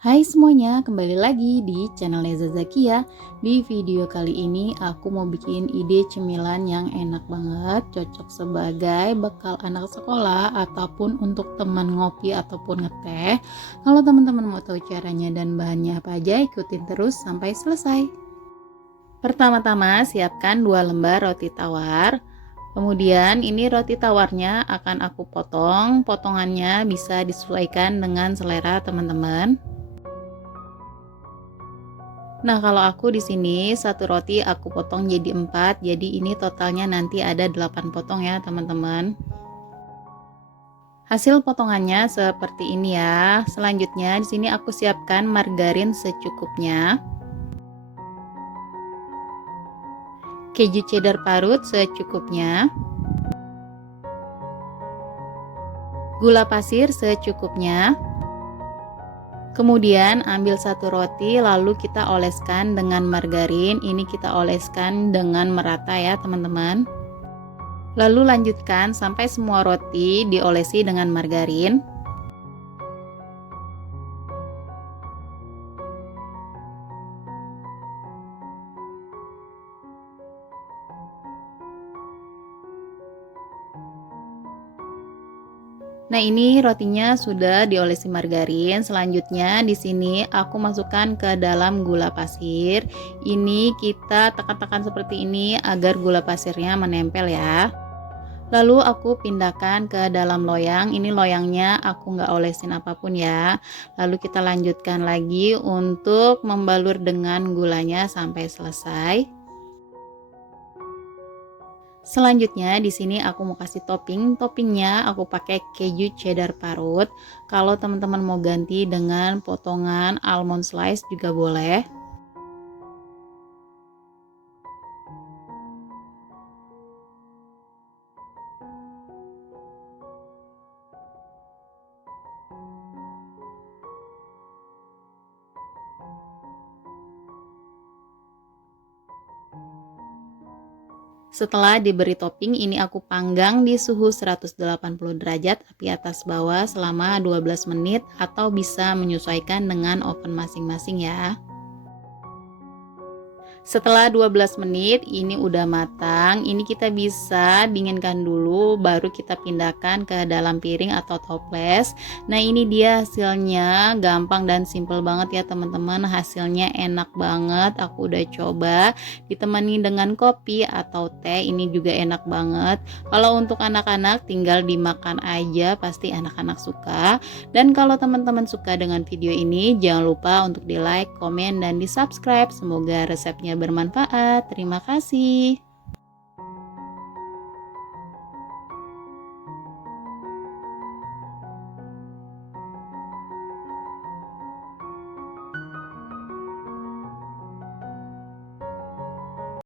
Hai semuanya, kembali lagi di channel Leza Zakia. Di video kali ini aku mau bikin ide cemilan yang enak banget, cocok sebagai bekal anak sekolah ataupun untuk teman ngopi ataupun ngeteh. Kalau teman-teman mau tahu caranya dan bahannya apa aja, ikutin terus sampai selesai. Pertama-tama siapkan 2 lembar roti tawar. Kemudian ini roti tawarnya akan aku potong. Potongannya bisa disesuaikan dengan selera teman-teman. Nah, kalau aku di sini satu roti aku potong jadi 4, jadi ini totalnya nanti ada 8 potong ya, teman-teman. Hasil potongannya seperti ini ya. Selanjutnya di sini aku siapkan margarin secukupnya. Keju cheddar parut secukupnya. Gula pasir secukupnya. Kemudian ambil satu roti lalu kita oleskan dengan margarin. Ini kita oleskan dengan merata ya teman-teman. Lalu lanjutkan sampai semua roti diolesi dengan margarin. Nah, ini rotinya sudah diolesi margarin. Selanjutnya di sini aku masukkan ke dalam gula pasir. Ini kita tekan-tekan seperti ini agar gula pasirnya menempel ya. Lalu aku pindahkan ke dalam loyang. Ini loyangnya aku nggak olesin apapun ya. Lalu kita lanjutkan lagi untuk membalur dengan gulanya sampai selesai. Selanjutnya di sini aku mau kasih topping. Toppingnya aku pakai keju cheddar parut. Kalau teman-teman mau ganti dengan potongan almond slice juga boleh. Setelah diberi topping, ini aku panggang di suhu 180 derajat api atas bawah selama 12 menit atau bisa menyesuaikan dengan oven masing-masing ya. Setelah 12 menit ini udah matang. Ini kita bisa dinginkan dulu baru kita pindahkan ke dalam piring atau toples. Nah, ini dia hasilnya, gampang dan simple banget ya teman-teman. Hasilnya enak banget. Aku udah coba ditemani dengan kopi atau teh, ini juga enak banget. Kalau untuk anak-anak tinggal dimakan aja, pasti anak-anak suka. Dan kalau teman-teman suka dengan video ini, jangan lupa untuk di like, komen, dan di subscribe. Semoga resepnya bermanfaat. Terima kasih.